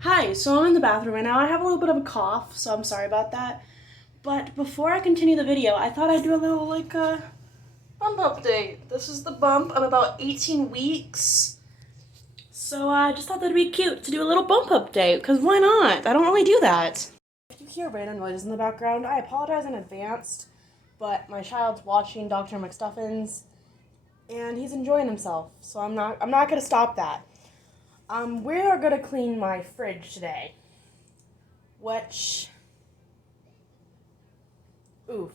Hi, so I'm in the bathroom right now. I have a little bit of a cough, so I'm sorry about that. But before I continue the video, I thought I'd do a little, bump update. This is the bump. I'm about 18 weeks. So I just thought that'd be cute to do a little bump update, because why not? I don't really do that. If you hear random noises in the background, I apologize in advance, but my child's watching Dr McStuffins, and he's enjoying himself, so I'm not gonna stop that. We are gonna clean my fridge today, which, oof.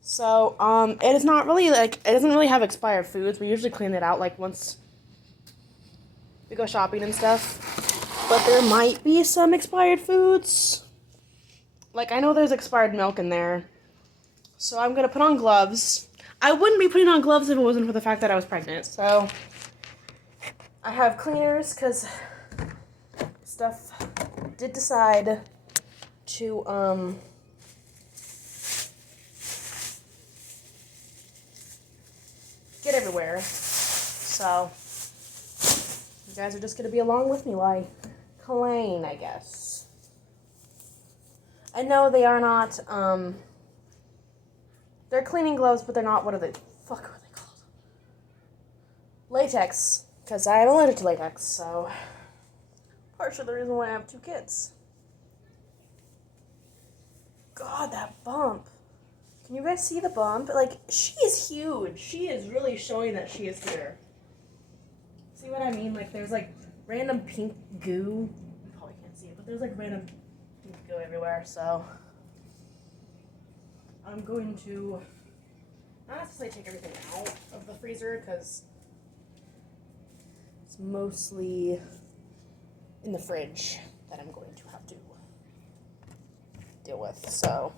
So, it is not really, it doesn't really have expired foods. We usually clean it out, once we go shopping and stuff. But there might be some expired foods. I know there's expired milk in there. So I'm gonna put on gloves. I wouldn't be putting on gloves if it wasn't for the fact that I was pregnant, so I have cleaners, because stuff did decide to, get everywhere. So, you guys are just going to be along with me while I clean, I guess. I know they are not, they're cleaning gloves, but they're not, what are they called? Latex, because I am allergic to latex, so partially the reason why I have 2 kids. God, that bump. Can you guys see the bump? She is huge. She is really showing that she is here. See what I mean? There's, random pink goo. You probably can't see it, but there's, random pink goo everywhere, so I'm going to not necessarily take everything out of the freezer, because it's mostly in the fridge that I'm going to have to deal with, so.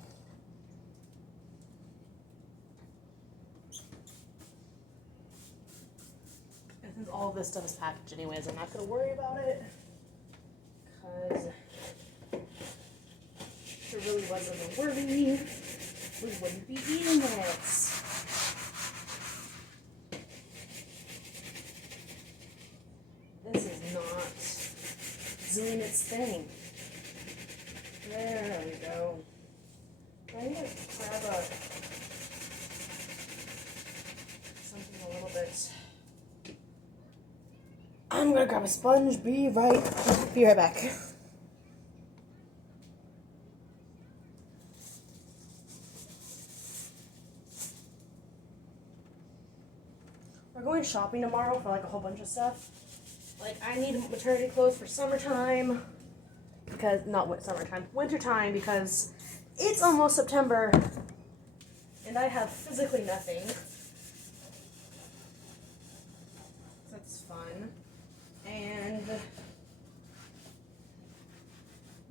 Since all of this stuff is packaged anyways, I'm not going to worry about it, because if it really wasn't a worry, we wouldn't be eating it. This is not doing its thing. There we go. I need to grab something a little bit. I'm gonna grab a sponge, be right back. We're going shopping tomorrow for a whole bunch of stuff. I need maternity clothes for summertime, wintertime, because it's almost September and I have physically nothing. That's fun. And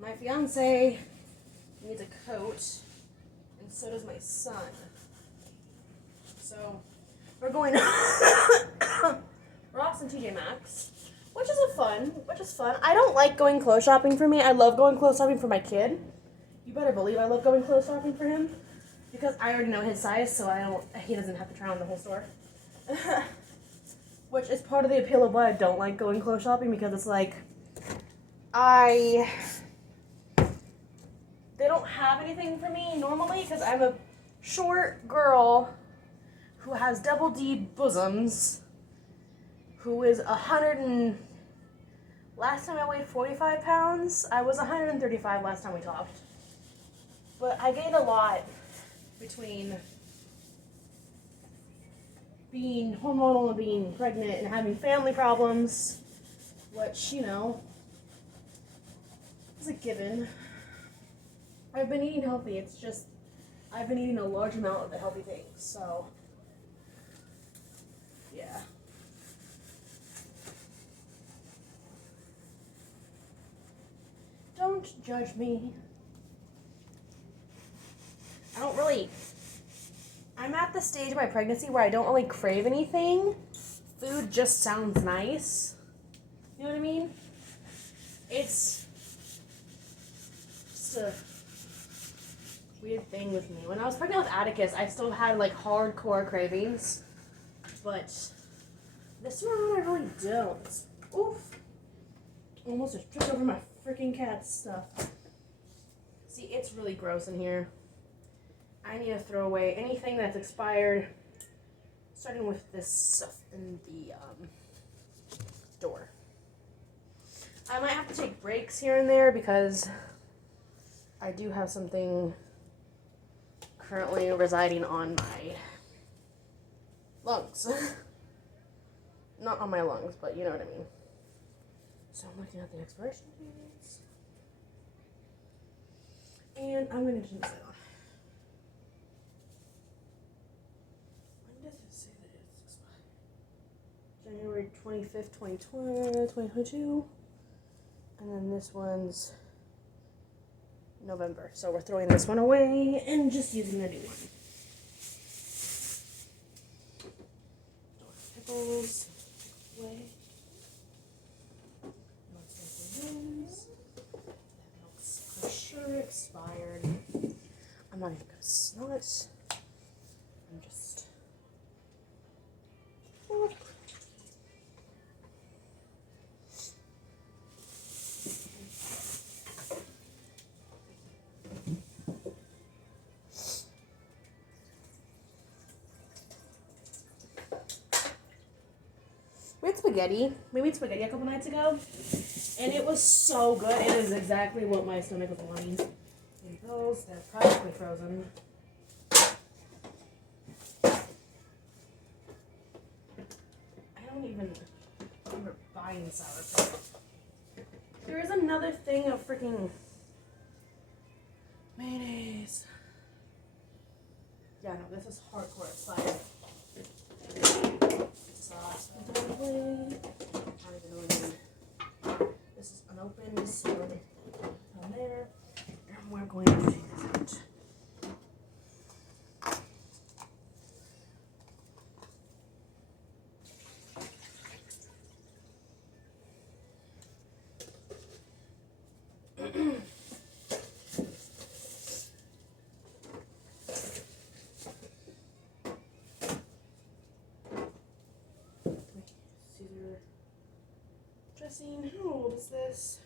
my fiance needs a coat, and so does my son. So we're going Ross and TJ Maxx, which is fun. I don't like going clothes shopping for me. I love going clothes shopping for my kid. You better believe I love going clothes shopping for him, because I already know his size, so he doesn't have to try on the whole store. Which is part of the appeal of why I don't like going clothes shopping, because it's they don't have anything for me normally, because I'm a short girl who has double D bosoms, who is last time I weighed 45 pounds. I was 135 last time we talked. But I gained a lot between being hormonal and being pregnant and having family problems, which, is a given. I've been eating healthy. It's just I've been eating a large amount of the healthy things, so yeah. Don't judge me. I'm at the stage of my pregnancy where I don't really crave anything. Food just sounds nice. You know what I mean? It's just a weird thing with me. When I was pregnant with Atticus, I still had hardcore cravings, but this one I really don't. Oof. Almost just tripped over my freaking cat's stuff. See, it's really gross in here. I need to throw away anything that's expired, starting with this stuff in the door. I might have to take breaks here and there because I do have something currently residing on my lungs. Not on my lungs, but you know what I mean. So I'm looking at the expiration dates. And I'm going to turn this light on. When does it say that it's expired? January 25th, 2022. And then this one's November. So we're throwing this one away and just using the new one. Pickles away. That milk's for sure expired. I'm not even gonna smell it. I'm just. We had spaghetti. We made spaghetti a couple nights ago, and it was so good. It is exactly what my stomach was wanting. And those, they're practically frozen. I don't even remember buying sour cream. There is another thing of freaking mayonnaise. Yeah, no, this is hardcore expired. Sauce. I don't even know. This is unopened, so on there. And we're going to take this out. Dressing. How old is this?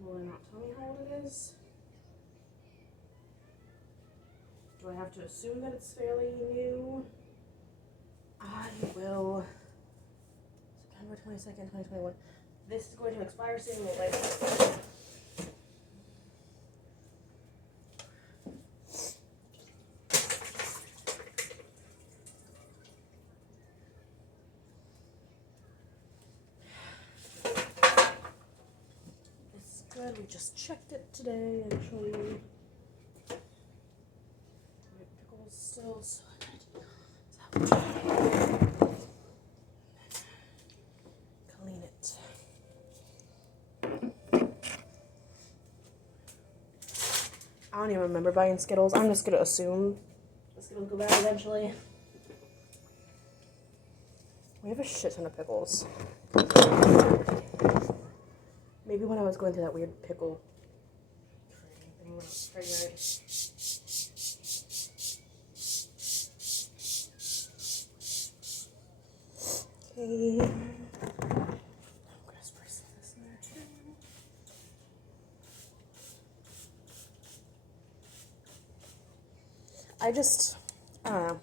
Will it not tell me how old it is? Do I have to assume that it's fairly new? I will. September 22nd, 2021. This is going to expire soon. We'll wait. Good, we just checked it today, actually. Pickles still so good. Clean it. I don't even remember buying Skittles. I'm just gonna assume the Skittles go bad eventually. We have a shit ton of pickles. Maybe when I was going through that weird pickle thing when I was pregnant. Okay. I'm gonna spray some of this in there too. I don't know.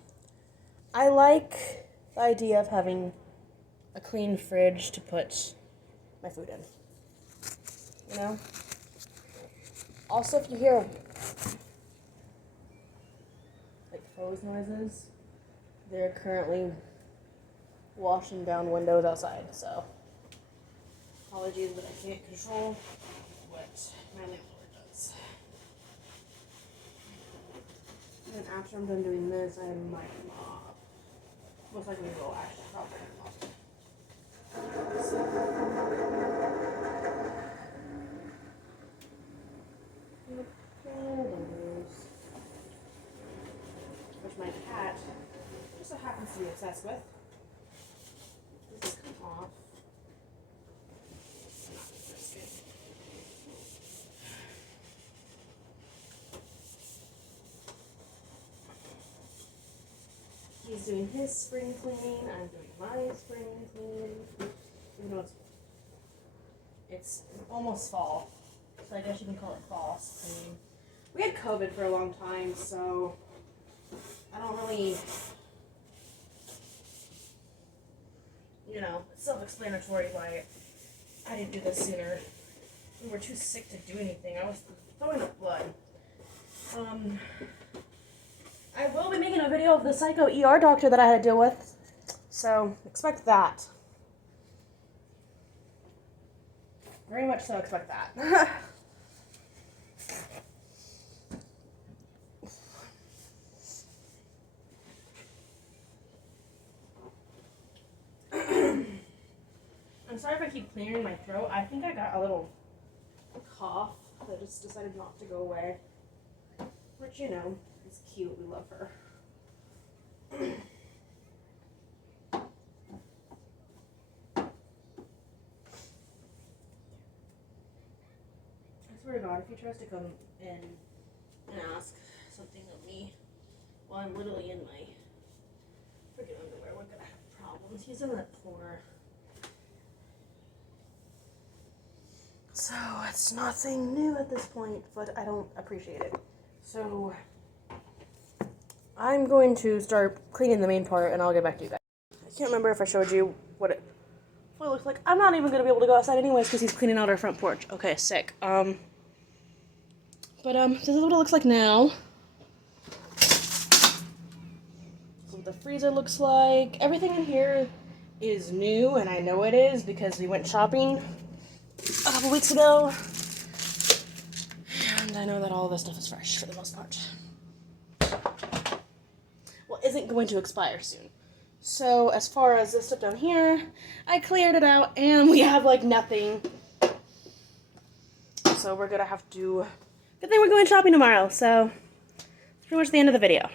I like the idea of having a clean fridge to put my food in. You know? Also, if you hear like hose noises, they're currently washing down windows outside, so apologies, but I can't control what my landlord does. And after I'm done doing this, I might mop. Most likely will actually probably mop. Which my cat just so happens to be obsessed with. This has come off. He's doing his spring cleaning, I'm doing my spring cleaning. though it's almost fall. So I guess you can call it fall. We had COVID for a long time, so I don't really, you know, it's self-explanatory why I didn't do this sooner. We were too sick to do anything. I was throwing up blood. I will be making a video of the psycho ER doctor that I had to deal with, so expect that. Very much so expect that. I'm sorry if I keep clearing my throat. I think I got a little cough that just decided not to go away. Which, you know, is cute. We love her. I swear to God, if he tries to come in and ask something of me while I'm literally in my freaking underwear, we're gonna have problems. He's in that corner. So it's nothing new at this point, but I don't appreciate it. So I'm going to start cleaning the main part and I'll get back to you guys. I can't remember if I showed you what it looks like. I'm not even going to be able to go outside anyways because he's cleaning out our front porch. Okay, sick. This is what it looks like now. This is what the freezer looks like. Everything in here is new, and I know it is because we went shopping a couple weeks ago. And I know that all of this stuff is fresh for the most part. Well, isn't going to expire soon. So as far as this stuff down here, I cleared it out and we have like nothing. So we're gonna have to, good thing we're going shopping tomorrow. So that's pretty much the end of the video.